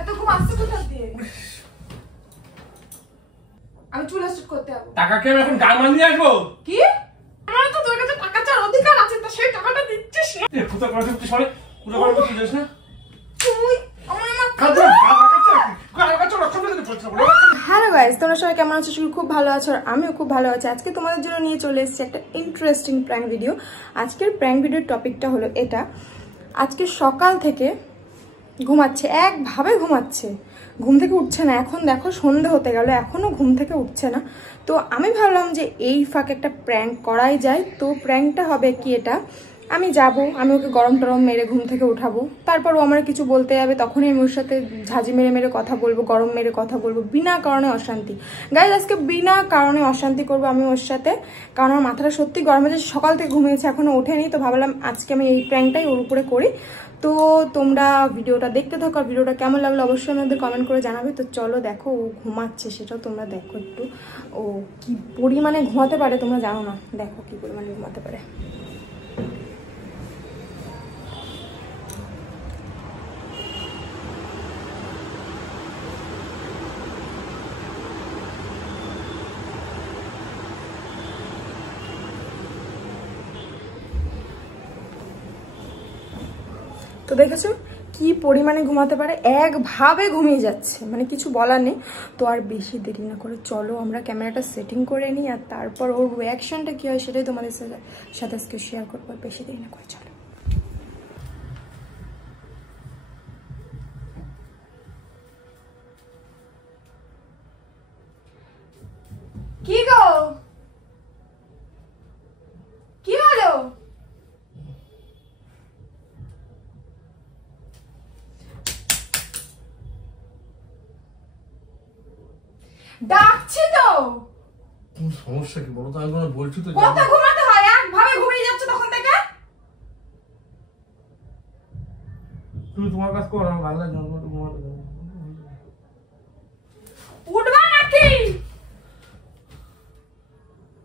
এত ঘুম আসছে কোথা দিয়ে? আমি চুল স্ট্রেট করতে যাবো। টাকা কে এখন গান মান দিয়ে আসবো? কি? আমার তো তোর কাছে টাকা চার অধিকার আছে, তো সেই টাকাটা দিচ্ছিস না। এ কোথা করে তুই সরে পুরো করে তুই যাস না? তুই আমার মা কাজ হ্যালো গাইস, তোমরা সবাই কেমন আছো? খুব ভালো আছো আর আমিও খুব ভালো আছি। আজকে তোমাদের জন্য নিয়ে চলে এসেছি একটা ইন্টারেস্টিং প্র্যাঙ্ক ভিডিও। আজকের প্র্যাঙ্ক ভিডিওর টপিকটা হলো এটা। আজকে সকাল থেকে ঘুমাচ্ছে, একভাবে ঘুমাচ্ছে, ঘুম থেকে উঠছে না। এখন দেখো সন্ধে হতে গেল, এখনও ঘুম থেকে উঠছে না। তো আমি ভাবলাম যে এই ফাঁকে একটা প্র্যাঙ্ক করাই যায়। তো প্র্যাঙ্কটা হবে কি, এটা আমি যাব, আমি ওকে গরম টরম মেরে ঘুম থেকে উঠাবো, তারপর ও আমার কিছু বলতে যাবে, তখনই আমি ওর সাথে ঝাঁঝি মেরে মেরে কথা বলবো, গরম মেরে কথা বলবো, বিনা কারণে অশান্তি। গাইজ আজকে বিনা কারণে অশান্তি করবো আমি ওর সাথে, কারণ আমার মাথাটা সত্যি গরম হয়েছে, সকাল থেকে ঘুমিয়েছে এখনো ওঠেনি। তো ভাবলাম আজকে আমি এই প্র্যাঙ্কটাই ওর উপরে করি। তো তোমরা ভিডিওটা দেখতে থাকো, আর ভিডিওটা কেমন লাগলো অবশ্যই আমাদের কমেন্ট করে জানাবে। তো চলো দেখো, ও ঘুমাচ্ছে সেটাও তোমরা দেখো একটু। ও কি পরিমাণে ঘুমাতে পারে তোমরা জানো না, দেখো কি পরিমাণে ঘুমাতে পারে। তো দেখেছো কি পরিমাণে ঘুমাতে পারে, একভাবে ঘুমিয়ে যাচ্ছে, মানে কিছু বলার নেই। তো আর বেশি দেরি না করে চলো আমরা ক্যামেরাটা সেটিং করে নিই, আর তারপর ওর রিয়াকশনটা কি হয় সেটাই তোমাদের সাথে আজকে শেয়ার করবো। বেশি দেরি না করে চলো। কি গো, কি হলো? ডাকছি তো। কোন সমস্যা কি বলো তো? আমি কোনো বলছি তো কত ঘুমাতে হয়, একভাবে ঘুমিয়ে যাচ্ছে তখন থেকে। তুমি তোমার কাজ করো, আমার ভালো লাগে না ঘুমাতে দাও। উঠবা নাকি?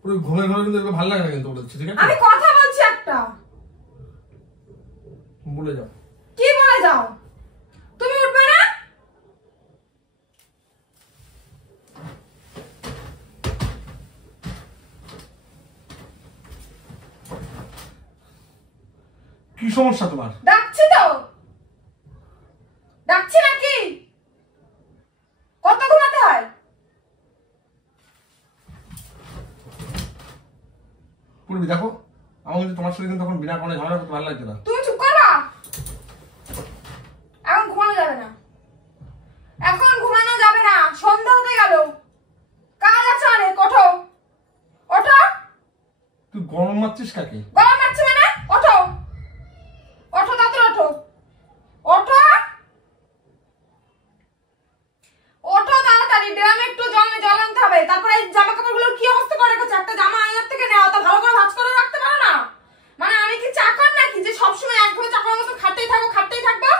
পুরো ঘুমে ঘুমে কিন্তু এগুলো ভালো লাগে না কিন্তু বলছি, ঠিক আছে? আমি কথা বলছি একটা। বলে যাও। কি বলে যাও? তুমি উঠবে না? কি সমস্যা তোমার? ডাকছি তো, ডাকছি নাকি? কত ঘুমাতে হয়? পূর্বী দেখো, আমার কিন্তু তোমার সাথে কিন্তু তখন বিনা কারণে ঝগড়া করতে ভালো লাগছে না। তুমি চুপ করবা। এখন ঘুমানো যাবে না, এখন ঘুমানো যাবে না, সন্ধ্যা হতে গেল, কাজ আছে অনেক। ওঠো ওঠো। তুই গরম মারছিস কাকে? গরম লাগছে মানে? ওঠো ওঠো, তাড়াতাড়ি ওঠো, ওঠো ওঠো তাড়াতাড়ি। ড্রামে একটু জল আনতে হবে। তারপরে এই জামা কাপড়গুলোর কি অবস্থা করে রেখেছো? একটা জামা আয়নার থেকে নেওয়া, তা ভালো করে ভাঁজ করে রাখতে পারো না? মানে আমি কি চাকর নাকি যে সবসময় একভাবে চাকরের মতো খাটতেই থাকবো খাটতেই থাকবো?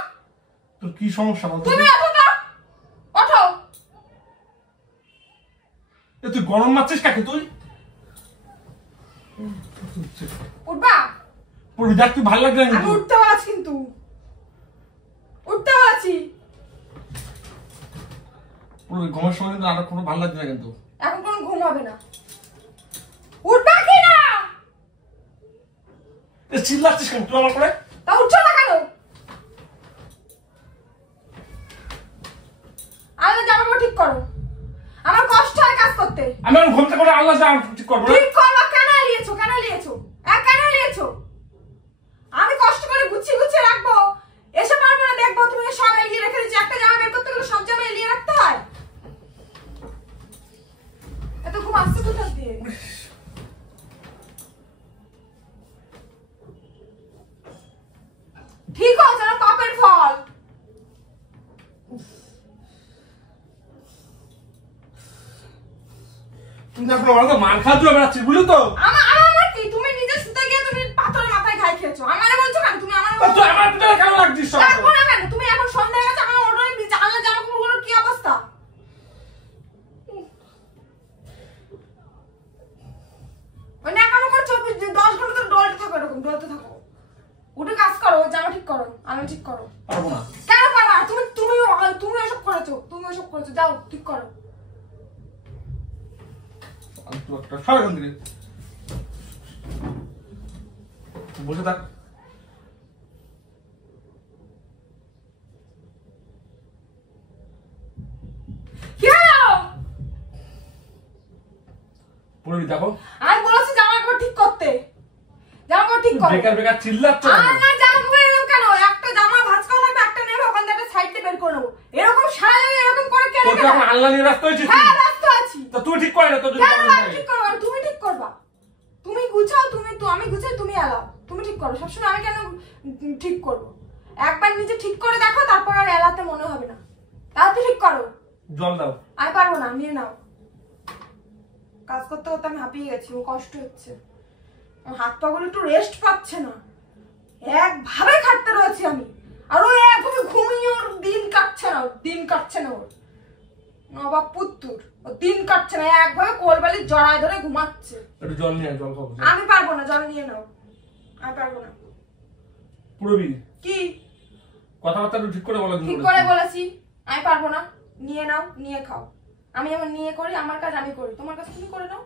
তোর কি সমস্যা বল? তুমি ওঠো তো, ওঠো। তুই গরম মারছিস কাকে তুই? উঠবা? পূর্বী দেখ, তুই ভালো লাগছে না আমি উঠতে বলছি, কিন্তু উঠতে বলছি। পূর্বী ঘুমের সময় কিন্তু আর কোনো ভালো লাগছে না কিন্তু। এখন কোনো ঘুম হবে না, উঠবা কি না? চিল্লাচ্ছিস কেন তুই আমার করে? তা উঠছো না কেন? আলাদা জামা কাপড় ঠিক করো, আমার কষ্ট হয় কাজ করতে। আমি এখন ঘুম থেকে আল্লাহ যা ঠিক করবো না। ঠিক করো। কেন লিয়েছো, কেন লিয়েছো, কেন লিয়েছো? আমি কষ্ট করে গুছিয়ে গুছিয়ে রাখবো, এসে পারবো না, দেখবো তুমি সব এলিয়ে রেখে দিচ্ছি। একটা জামা বের করতে গেলে সব জামা এলিয়ে রাখতে হয়? এত ঘুম আসছে কোথা দিয়ে? ঠিক হয়েছে না, পাপের ফল। তুমি এখন আমার তো মার খাওয়া বেড়াচ্ছিস, বুঝলি তো? আমার কি, তুমি নিজে শুতে গিয়ে তুমি পাথরের মাথায় খাই খেয়েছো। আমারে বলছো কেন? তুমি আমারে বলছো তুই আমার পিছনে কেন লাগছিস সব? এখন না কেন? তুমি এখন সন্ধ্যা হয়ে গেছে, আমার ওটার জামা কাপড়গুলোর কি অবস্থা? ওই না কেন করছো? 10 ঘন্টা ধরে ডলতে থাকো, এরকম ডলতে থাকো। উঠে কাজ করো, জামা ঠিক করো, আলো ঠিক করো। পারবো না। কেন পারবা? তুমি এসব করেছো, যাও ঠিক করো। তো একটা সর এখান থেকে। বসে থাক। পুরবি দেখো, আমি বলেছি জামা কাপড় ঠিক করতে, জামা কাপড় ঠিক করো। বেকার চিল্লাচ্ছ কেন? আমার জামা কাপড় এরকম কেন? একটা জামা ভাঁজ করা থাকবে, একটা নেবে ওখান থেকে একটা সাইড দিয়ে বের করে নেবো। এরকম সারা জায়গায় এরকম করে কেন? তোর এখন আল্লাহ নিয়ে রাস্তা হয়েছিস? হ্যাঁ, রাস্তা আছি। তো তুই ঠিক করে না, তোর যদি কেন প্রবলেম আমি থাকে। ঠিক করবো? তুমি ঠিক করবা। তুমি গুছাও, আমি গুছাই, তুমি এলাও। তুমি ঠিক করো। সবসময় আমি কেন ঠিক করবো? একবার নিজে ঠিক করে দেখো, তারপর আর এলাতে মনে হবে না। তাহলে ঠিক করো। জল দাও। আমি পারবো না, নিয়ে নাও। কাজ করতে করতে আমি হাঁপিয়ে গেছি, ও কষ্ট হচ্ছে। আমার হাত পা গুলো একটু রেস্ট পাচ্ছে না, একভাবে খাটতে রয়েছি আমি। আর ও একভাবে ঘুমিয়ে ওর দিন কাটছে না ওর নবাব পুত্তুর, ও দিন কাটছে না, একভাবে কোলবালি জড়ায় ধরে ঘুমাচ্ছে। একটু জল নিয়ে আয়, জল খাবো। আমি পারবো না, জল নিয়ে নাও। আমি পারবো না। পুরবি কি কথাবার্তা একটু ঠিক করে বলো। ঠিক করে বলেছি, আমি পারবো না। নিয়ে নাও, নিয়ে খাও। আমি যেমন নিয়ে করি, আমার কাজ আমি করি, তোমার কাজ তুমি করে নাও।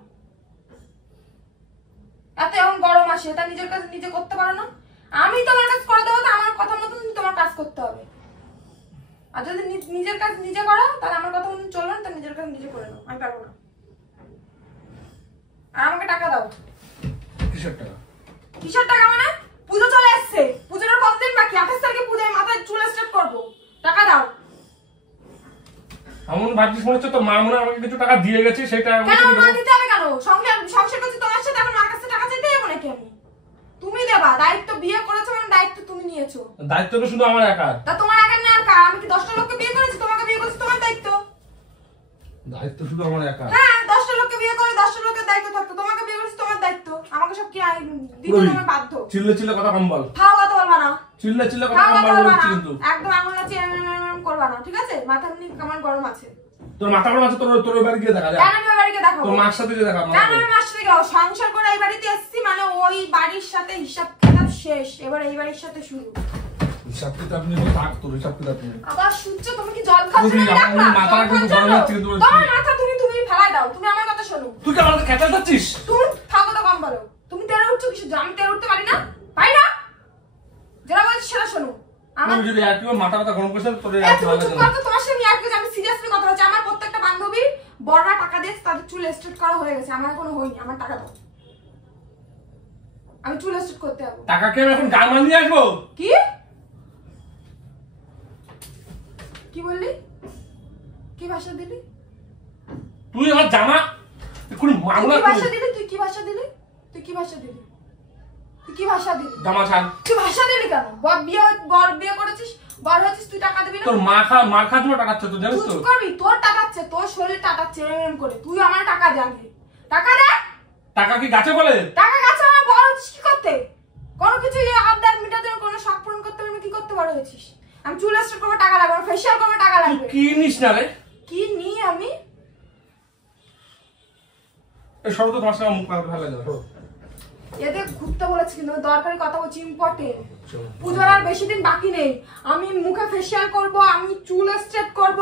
এত এখন গরম আসে, তা নিজের কাজ নিজে করতে পারো না? আমি তোমার কাজ করে দেবো, তো আমার কথা মতন তোমার কাজ করতে হবে। আর যদি নিজের কাজ নিজে করো, তাহলে আমার কথা মতন চলবে না, তা নিজের কাজ নিজে করে নাও। আমি পারবো না। আর আমাকে টাকা দাও। কিসের টাকা? কিসের টাকা মানে? পুজো চলে এসছে, পুজোর আর কতদিন বাকি? 28 তারিখে পূজায় মাথায় চুল স্ট্রেট করবো। টাকা দাও। এমন ভাবছিস মনে হচ্ছে তো মা মনে হয় আমাকে কিছু টাকা দিয়ে গেছে, সেটা কেন মা দিতে হবে কেন? সংসার করছি তোমার সাথে, এখন মার কাছে টাকা চাইতে যাবো নাকি আমি? তুমি দেবা দায়িত্ব, বিয়ে করেছো মানে দায়িত্ব তুমি নিয়েছো। দায়িত্ব তো শুধু আমার একা। তা তোমার একার না আর কার? আমি কি 10টা লোককে বিয়ে করেছি? তোমাকে বিয়ে করেছি, তোমার দায়িত্ব। দায়িত্ব শুধু আমার একা। হ্যাঁ, 10টা লোককে বিয়ে করে 10টা লোকের দায়িত্ব থাকতো। তোমাকে বিয়ে করেছি, তোমার দায়িত্ব। আমাকে সব কি দিতে তুমি বাধ্য। চিল্লে কথা কম বল। খাও কথা বলবা না। চিল্লে কথা কম বল বলছি কিন্তু। একদম আঙুল না চেয়ে করবা না, ঠিক আছে? মাথা এমনি আমার গরম আছে। তোর মাথা গরম আছে, তোর বাড়ি গিয়ে দেখা যায়। কেন আমি বাড়িতে দেখাবো? তোর মার সাথে গিয়ে দেখা। কেন আমি মার সাথে যাবো? সংসার করে এই বাড়িতে এসেছি মানে ওই বাড়ির সাথে হিসাব কিতাব শেষ, এবার এই বাড়ির সাথে শুরু। হিসাব কিতাব নিয়ে থাক, তোর হিসাব কিতাব নিয়ে। আবার সূর্য, তুমি কি জল খাচ্ছ না? আমার মাথা কিন্তু গরম হচ্ছে কিন্তু। তোমার মাথা তুমি ফেলাই দাও। তুমি আমার কথা শোনো। তুই কি আমাকে খেতে যাচ্ছিস? তুমি থাকো কথা কম বলো। তুমি তেরে উঠছো কিসের জন্য? আমি তেরে উঠতে পারি না? পারি না? যেটা বলছি সেটা শোনো। আমার যদি একটু মাথা গরম করছিস তোর তুমি চুপ করো তো, তোমার সাথে আমি একটু আমি সিরিয়াসলি কথা বলছি। আমার প্রত্যেকটা বান্ধবী বড়রা টাকা দিয়েছে, তাদের চুল স্ট্রেট করা হয়ে গেছে, আমার এখনো হয়নি। আমার টাকা দাও, আমি চুল স্ট্রেট করতে যাবো। টাকা কে আমি এখন গান মান নিয়ে আসবো? কি কি বললি? কি ভাষা দিলি তুই? আমার জামা এখন মামলা কি ভাষা দিলি? তুই কি ভাষা দিলি? তুই কি ভাষা দিলি? তুই কি ভাষা দিলি? জামা ছাড়। তুই ভাষা দিলি কেন? বর বিয়ে করেছিস, বর হয়েছিস, তুই টাকা দিবি না? তোর মার খা জন্য টাকাচ্ছে তো, জানিস তো? তুই করবি, তোর টাকাচ্ছে, তোর শরীরে টাকাচ্ছে এরকম করে। তুই আমার টাকা দে আগে। টাকা দে। টাকা কি গাছে বলে? টাকা গাছে আমার বড় হচ্ছিস কি করতে? কোনো কিছু আবদার মিটাতে, কোনো শখ পূরণ করতে পারবি কি করতে বড় হয়েছিস? আমি চুল স্ট্রেট করবো, টাকা লাগবে। ফেসিয়াল করবো, টাকা লাগবে। কি নিস না রে? কি নি আমি? এই সরো তো, তোমার সঙ্গে মুখ ভালো লাগে না। এদের ঘুরতে বলেছি, কিন্তু দরকারি কথা বলছি, ইম্পর্টেন্ট। পুজোর আর বেশি দিন বাকি নেই। আমি মুখে ফেসিয়াল করব, আমি চুল স্ট্রেট করব,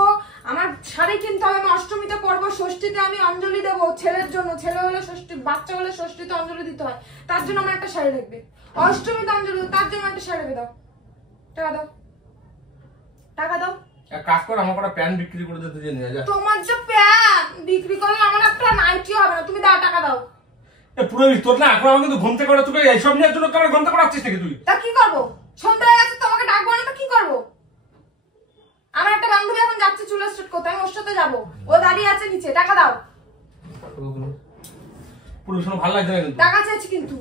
আমার শাড়ি কিনতে হবে, আমি অষ্টমীতে করব, ষষ্ঠীতে আমি অঞ্জলি দেবো ছেলের জন্য। ছেলে হলে ষষ্ঠী, বাচ্চা হলে ষষ্ঠীতে অঞ্জলি দিতে হয়, তার জন্য আমার একটা শাড়ি লাগবে। অষ্টমীতে অঞ্জলি, তার জন্য একটা শাড়ি লাগবে। দাও টাকা, দাও টাকা, দাও। এক কাজ কর, আমার একটা প্যান্ট বিক্রি করে দিতে যে নিয়ে যা। তোমার যে প্যান্ট বিক্রি করলে আমার একটা নাইটিও হবে না। তুমি দাও, টাকা দাও। পুরো তোর না এখন আমাকে কিন্তু ঘুম থেকে করে, তোকে এইসব নিয়ে জন্য তোর ঘুম থেকে করাচ্ছিস নাকি তুই? তা কি করবো? সন্ধ্যা হয়ে গেছে, তোমাকে ডাকবো না তো কি করবো? আমার একটা বান্ধবী এখন যাচ্ছে চুল স্ট্রেট করতে, আমি ওর সাথে যাবো। ও দাঁড়িয়ে আছে নিচে, টাকা দাও। পুরো শোনো, ভালো লাগছে না কিন্তু। টাকা চাইছি কিন্তু।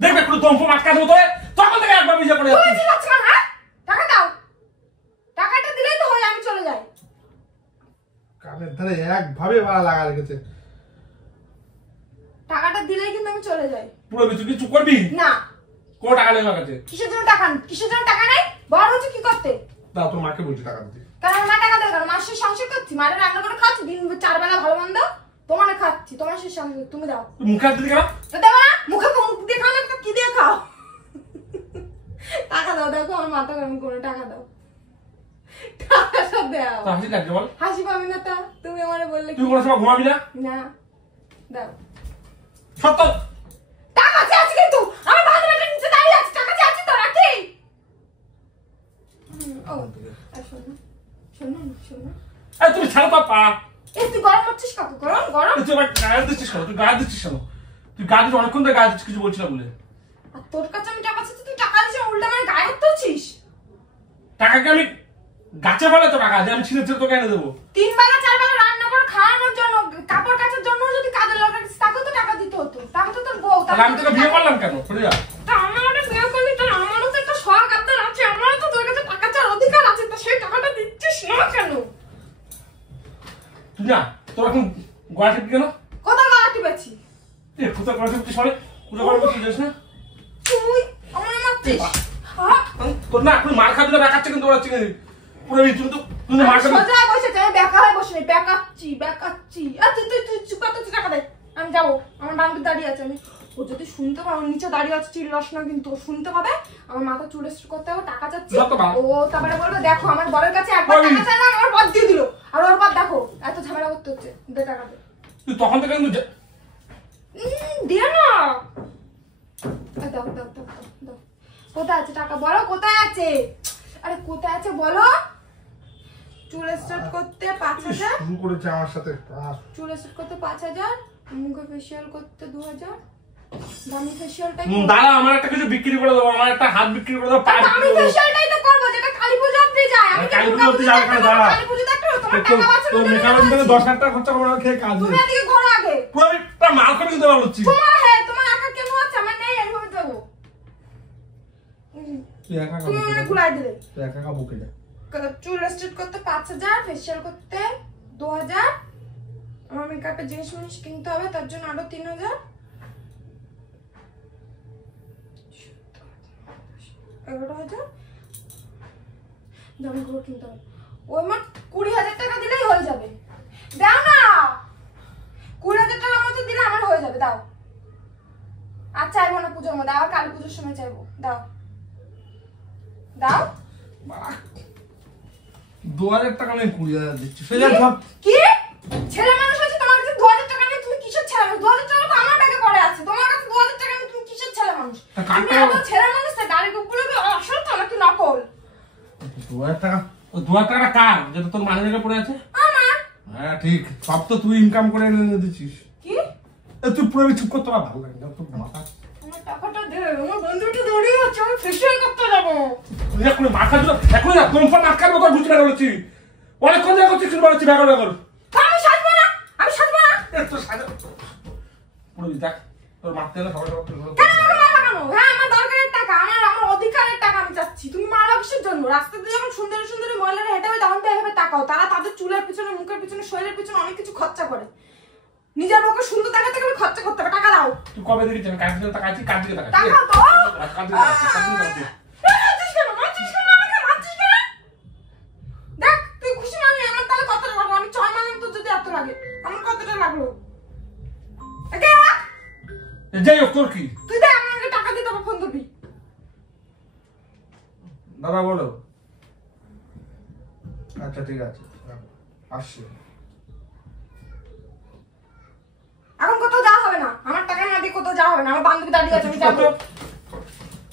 দেখবে পুরো দম্প মাটকা দেবো তোরে, তখন থেকে একবার বিজয় করে তুমি যাচ্ছিস। চিল্লাচ্ছ কেন, হ্যাঁ? টাকা দাও। টাকাটা দিলেই তো হয়, আমি চলে যাই। কানের ধারে একভাবে বাড়া লাগা রেখেছে। টাকাটা দিলেই কিন্তু আমি চলে যাই। পুরো তুই কিছু করবি না। কোনো টাকা নেই আমার কাছে। কিসের জন্য টাকা? কিসের জন্য টাকা নেই? বড় হচ্ছে কি করতে? দাও, তোর মাকে বলছি টাকা দিতে। কারণ আমার টাকা দেবে কেন? মাসের সংসার করছি, মায়ের রান্না করে খাচ্ছি, দিন 4 বেলা ভালো মন্দ তোমার খাচ্ছি, তোমার শেষ তুমি দাও। মুখ হাত দিলি কেন? তো দেবো না? মুখ টাকা দাও, দেখো আমার মাথা গরম করে, টাকা দাও, টাকা সব দাও। তো হাসি লাগছে বল? হাসি পাবি না তা? তুমি আমারে বললে তুই কোনো সময় ঘুমাবি না? না, দাও। সত্য টাকা চাইছি কিন্তু আমার বান্ধবীটা নিচে দাঁড়িয়ে আছে, টাকা চাইছি তো রাখি। ও শোনো শোনো শোনো, এই তুমি ছাড়ো তো পা। এই তুই গরম হচ্ছিস কাকু, গরম গরম। তুই আবার গায়ে দিচ্ছিস কেন? তুই গায়ে দিচ্ছিস কেন? তুই গায়ে দিচ্ছিস অনেকক্ষণ ধরে গায়ে দিচ্ছিস, কিছু বলছিলাম বলে। আর তোর কাছে আমি টাকা চাইছি, তুই টাকা দিছিস, উল্টা মানে গায়ে হাত তুলছিস। টাকাকে আমি গাছে ফেলে তো টাকা যে আমি ছিঁড়ে ছিঁড়ে তোকে এনে দেবো। 3 বেলা 4 বেলা রান্না করে খাওয়ানোর জন্য, কাপড় কাচার জন্য যদি কাজে লাগাইছিস তাকে তো টাকা দিতে হতো। টাকা তো তোর বউ। তাহলে আমি তোকে বিয়ে করলাম কেন? ফরিদা, তা আমারও বিয়ে করলি তো, আমারও তো একটা শখ আবদার আছে, আমারও তো তোর কাছে টাকা চাওয়ার অধিকার আছে, তো সেই টাকাটা দিচ্ছিস না কেন? তুই না তোর এখন গলা টিপি কেন? কোথায় গলা টিপেছি? এ কোথায় গলা টিপি সরে? কোথায় গলা টিপি যাস না? তুই আমার মারছিস? তোর না এখন মার খাবি না, বেকাচ্ছে কিন্তু ওরা চিকেন পুরো তুই তো তুই মার খাবি। সোজা বসে যাই, বেকা হয়ে বসে নেই, বেকাচ্ছি। আর তুই তুই তুই চুপ কর, তুই টাকা দে, আমি যাবো। আমার বান্ধবী দাঁড়িয়ে আছে, আমি ও যদি শুনতে পাবে, আমার নিচে দাঁড়িয়ে আছে, চিল্লাস না কিন্তু, ও শুনতে পাবে আমার মাথা চুলে করতে হবে, টাকা চাচ্ছি। ও তারপরে বলবে দেখো আমার বরের কাছে একবার টাকা চাইলাম, আমার বর দিয়ে দিল, আর ওর পর দেখো এত ঝামেলা করতে হচ্ছে, দে টাকা দে। তুই তখন থেকে কিন্তু দিয়ে না, দাও দাও দাও দাও। কোথায় আছে টাকা বলো, কোথায় আছে? আরে কোথায় আছে বলো? চুল স্ট্রেট করতে 5000, শুরু করেছে আমার সাথে। চুল স্ট্রেট করতে 5000, মুখে ফেসিয়াল করতে 2000। দামি ফেসিয়ালটাই দাদা আমার একটা কিছু বিক্রি করে দেবো, আমার একটা হাত বিক্রি করে দেবো, পা দামি বিক্রি করে দেবো। ফেসিয়ালটাই তো করব, যেটা কালী পূজা অবধি যায়। আমি কালী পূজা অবধি যাবে কেন দাদা? কালী পূজা দেখতে তোমার টাকা বাঁচানো তোর মেকআপের জন্য 10,000 টাকা খরচা করে খেয়ে কাজ তুমি নেই। এদিকে ঘোরো আগে। পুরো একটা মাল করে কিন্তু বলছি। তোমার হ্যাঁ, তোমার একা কেন আছে? আমার নেই, আমি ভাবে দেবো। তুই একা তুমি কাজ মনে ঘুরাই দিলে। তুই একা একা বকে যা। চুল স্ট্রেট করতে 5000, ফেসিয়াল করতে 2000, আমার মেকআপের জিনিস কিনতে হবে, তার জন্য আরো 3000, 11,000 দামি করে কিনতে হবে। ওই মোট 20,000 টাকা দিলেই হয়ে যাবে। দাও না, 20,000 টাকার মতো দিলে আমার হয়ে যাবে, দাও। আর চাইবো না পুজোর মধ্যে, আবার কালী পুজোর সময় চাইবো, দাও দাও। 2,000 টাকা নেই, 20,000 দিচ্ছি। সে যা ধর। কি ছেলে মানুষ আছে তোমার কাছে 2,000 টাকা নেই? তুমি কিসের ছেলে মানুষ? 2,000 টাকা তো আমার ব্যাগে পড়ে আছে, তোমার কাছে 2,000 টাকা নেই, তুমি কিসের ছেলে মানুষ? তুমি এত ছেলে মানুষ না, গাড়ি গুলো আসলে তো নাকি নকল? 2,000 টাকা? ও 2,000 টাকা কার যেটা তোর মানি ব্যাগে পড়ে আছে? আমার হ্যাঁ ঠিক, সব তো তুই ইনকাম করে এনে দিচ্ছিস। কি? তুই পুরো চুপ করতে পার, ভালো লাগে না তোর মাথা। আমার টাকাটা দে, আমার বন্ধুটা দৌড়িয়ে যাচ্ছে, আমি ফেসিয়াল করতে যাবো। তুই এখন মাথা দিল এখন না কনফার্ম মাথা মতো বুঝতে পারে বলছি। অনেকক্ষণ ধরে করছিস শুরু করেছি ব্যাগর ব্যাগর। আমি সাজবো না, আমি সাজবো না। তোর সাজা পুরো দেখ তোর মাথা না সবাই সবাই কেন আমাকে মারা কেন? হ্যাঁ আমার দরকারের টাকা, আমার অধিকারের টাকা আমি চাচ্ছি। তুমি মারা কিসের জন্য? রাস্তাতে যখন সুন্দরী সুন্দরী মহিলারা হেঁটে হয় তখন তো এভাবে তাকাও। তারা তাদের চুলের পিছনে, মুখের পিছনে, শরীরের পিছনে অনেক কিছু খরচা করে। নিজের পক্ষে সুন্দর দেখাতে গেলে খরচা করতে হবে, টাকা দাও। তুই কবে দেখেছিস আমি কাজ দিকে তাকাচ্ছি, কাজ দিকে তাকাচ্ছি। টাকা তো কাজ দিকে তাকাচ্ছি, কাজ দিকে তাকাচ্ছি। মারছিস কেন? মারছিস কেন? আমাকে মারছিস কেন? দেখ তুই খুশি মানলি, আমার তাহলে কতটা লাগলো? আমি 6 মানলাম, তো যদি এত লাগে আমার কতটা লাগলো? একে যাই হোক তোর কি? তুই দে, আমাকে টাকা দিতে হবে, ফোন দিবি। দাদা বলো। আচ্ছা ঠিক আছে, আসছি। এখন কোথাও যাওয়া হবে না, আমার টাকা না দিয়ে কোথাও যাওয়া হবে না। আমার বান্ধবী দাঁড়িয়ে আছে, আমি যাবো।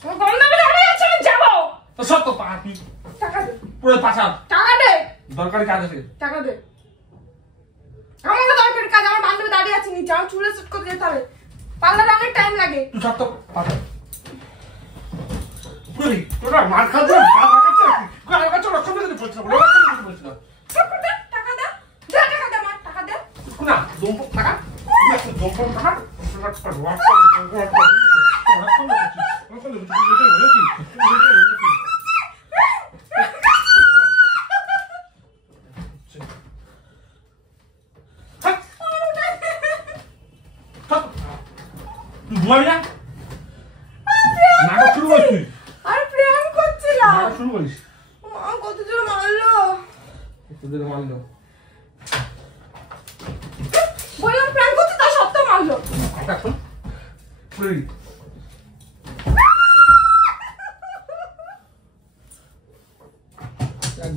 আমার বান্ধবী দাঁড়িয়ে আছে, আমি যাবো। তো সব তো পা তুই টাকা দে, পুরো পাশা টাকা দে, দরকারি কাজ আছে। টাকা দে। আমাকে দরকারি কাজ, আমার বান্ধবী দাঁড়িয়ে আছে নিচে, আমার চুলে সেট করতে যেতে হবে। পার্লারে অনেক টাইম লাগে। তুই সব তো পাশা পুরো তোরা মার খাওয়া ভাত লাগাচ্ছে নাকি? কই আমার কাছে রক্ষা করে দিতে বলছিস, বলছিস না। টাকা দে, টাকা দে, দে টাকা দে, আমার টাকা দে। না দমপ টাকা দমপ টাকা ঘুমাবি না? নাটক শুরু করিস তুই, আরে প্রেম করছিলাম। নাটক শুরু করিস। মা কত জোর মারলো, তোদের মানলো বললাম প্রেম করছি, তা সত্ত্বেও মারলো। এখন পুরো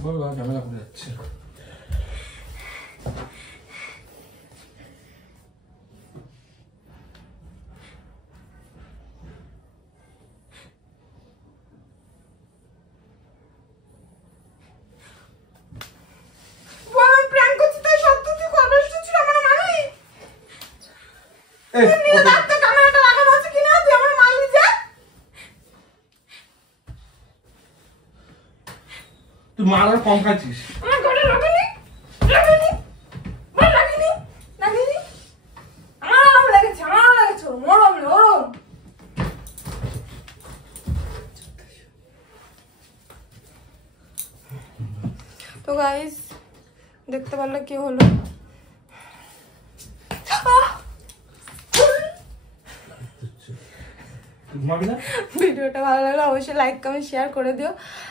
ভাবে ঝামেলা করে যাচ্ছে। তুই মারার কম খাচ্ছিস। তো গাইস দেখতে পারলে কি হলো। ভিডিওটা ভালো লাগলে অবশ্যই লাইক কমেন্ট শেয়ার করে দিও,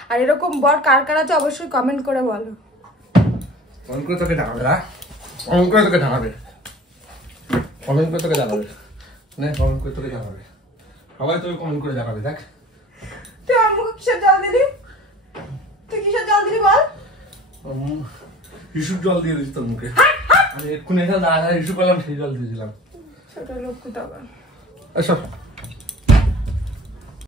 আর এরকম বর কার কার আছে অবশ্যই কমেন্ট করে বলো। কমেন্ট করে তোকে জানাবে, কমেন্ট করে তোকে জানাবে, কমেন্ট করে তোকে জানাবে, না কমেন্ট করে তোকে জানাবে, সবাই তোকে কমেন্ট করে জানাবে। দেখ তুই আমার মুখে কিসের জল দিলি? তুই কিসের জল দিলি বল? ইস্যুর জল দিয়ে দিচ্ছি তোর মুখে। আমি এক্ষুনি এটা ইস্যু করলাম, সেই জল দিয়েছিলাম। ছোট লোক কোথাও। এসব